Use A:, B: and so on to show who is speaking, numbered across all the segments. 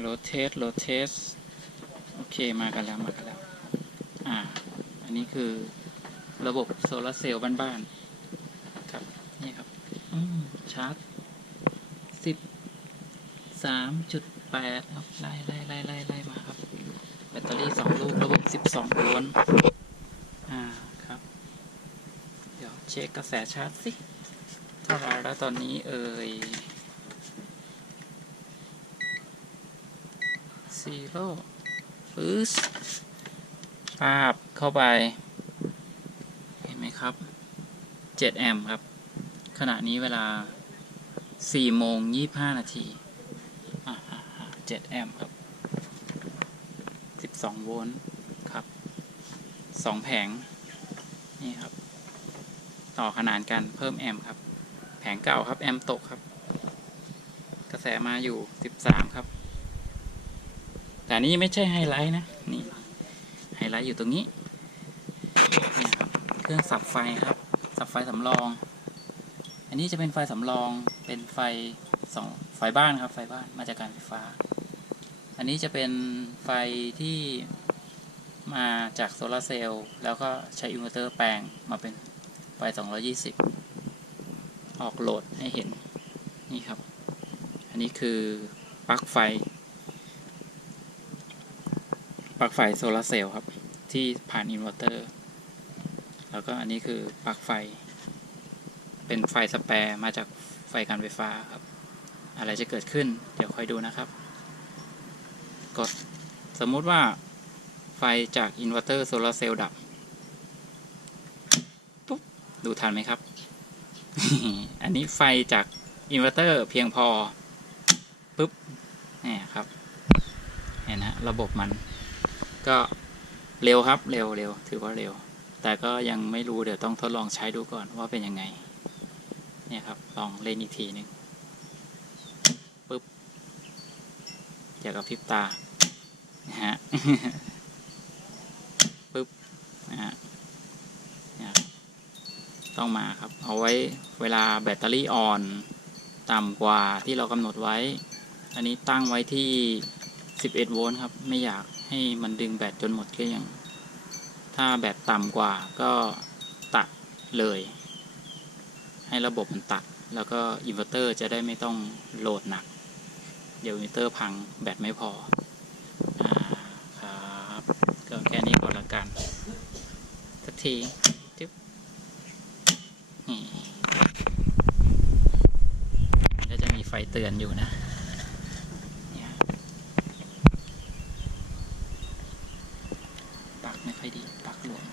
A: โรเทสโรเทสโอเคมากันแล้วมากันแล้วอ่าอันนี้คือระบบโซลาร์เซลล์บ้านๆครับนี่ครับอืมชาร์จสิบสามจุดแปดครับไล่ไล่ไล่ไล่ไล่มาครับ แบตเตอรี่สองลูกระบบสิบสองโวลต์อ่าครับ เดี๋ยวเช็คกระแสชาร์จสิเท่าไหรแล้วตอนนี้เอ่ย ซีโร่ปึ๊สภาพเข้าไป เห็นไหมครับ 7 แอมป์ครับ ขณะนี้เวลา 4 โมง 25 นาที7แอมป์ครับ 12 โวลต์ครับ 2 แผง นี่ครับ ต่อขนานกันเพิ่มแอมป์ครับ แผงเก่าครับ แอมป์ตกครับ กระแสมาอยู่ 13 ครับ แต่อันนี้ไม่ใช่ไฮไลท์นะนี่ไฮไลท์อยู่ตรงนี้เนี่ยครับเครื่องสับไฟครับ สับไฟสำรอง อันนี้จะเป็นไฟสำรองเป็นไฟสองไฟบ้านครับ ไฟบ้านมาจากการไฟฟ้า อันนี้จะเป็นไฟที่มาจากโซลาร์เซลล์แล้วก็ใช้อินเวอร์เตอร์แปลงมาเป็นไฟ 220 ออกโหลดให้เห็น นี่ครับ อันนี้คือปลั๊กไฟ ปลั๊กไฟโซลาร์เซลล์ครับ ที่ผ่านอินเวอร์เตอร์ แล้วก็อันนี้คือปลั๊กไฟ เป็นไฟสแปร์มาจากไฟการไฟฟ้าครับ อะไรจะเกิดขึ้น เดี๋ยวคอยดูนะครับ กดสมมุติว่าไฟจากอินเวอร์เตอร์โซลาร์เซลล์ดับ ปุ๊บ ดูทันไหมครับ อันนี้ไฟจากอินเวอร์เตอร์เพียงพอ ปุ๊บ นี่ครับ เห็นนะระบบมัน ก็เร็วครับเร็วเร็วถือว่าเร็ว แต่ก็ยังไม่รู้เดี๋ยวต้องทดลองใช้ดูก่อนว่าเป็นยังไง เนี่ยครับ ลองเล่นอีกทีหนึ่งปุ๊บอย่ากระพริบตานะฮะปุ๊บนะฮะต้องมาครับ เอาไว้เวลาแบตเตอรี่อ่อนต่ำกว่าที่เรากำหนดไว้ อันนี้ตั้งไว้ที่ 11 โวลต์ครับ ไม่อยาก ให้มันดึงแบตจนหมดก็ยัง ถ้าแบตต่ำกว่าก็ตัดเลย ให้ระบบมันตัด แล้วก็อินเวอร์เตอร์จะได้ไม่ต้องโหลดหนัก เดี๋ยวอินเวอร์เตอร์พังแบตไม่พอครับก็แค่นี้ก่อนละกัน สักทีจึ๊บนี่ก็จะมีไฟเตือนอยู่นะเนี่ย ปลักไม่ค่อยดีปลักหลวม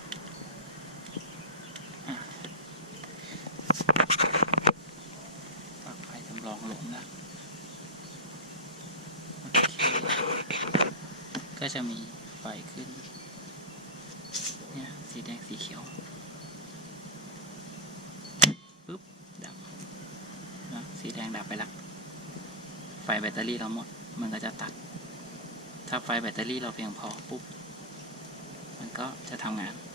A: ปลักไฟจำลองหลวมนะ ก็จะมีไฟขึ้น เนี่ย สีแดงสีเขียวปุ๊บ ดับนะสีแดงดับไปแล้วไฟแบตเตอรี่เราหมด มันก็จะตัด ถ้าไฟแบตเตอรี่เราเพียงพอปุ๊บ มันก็จะทำงาน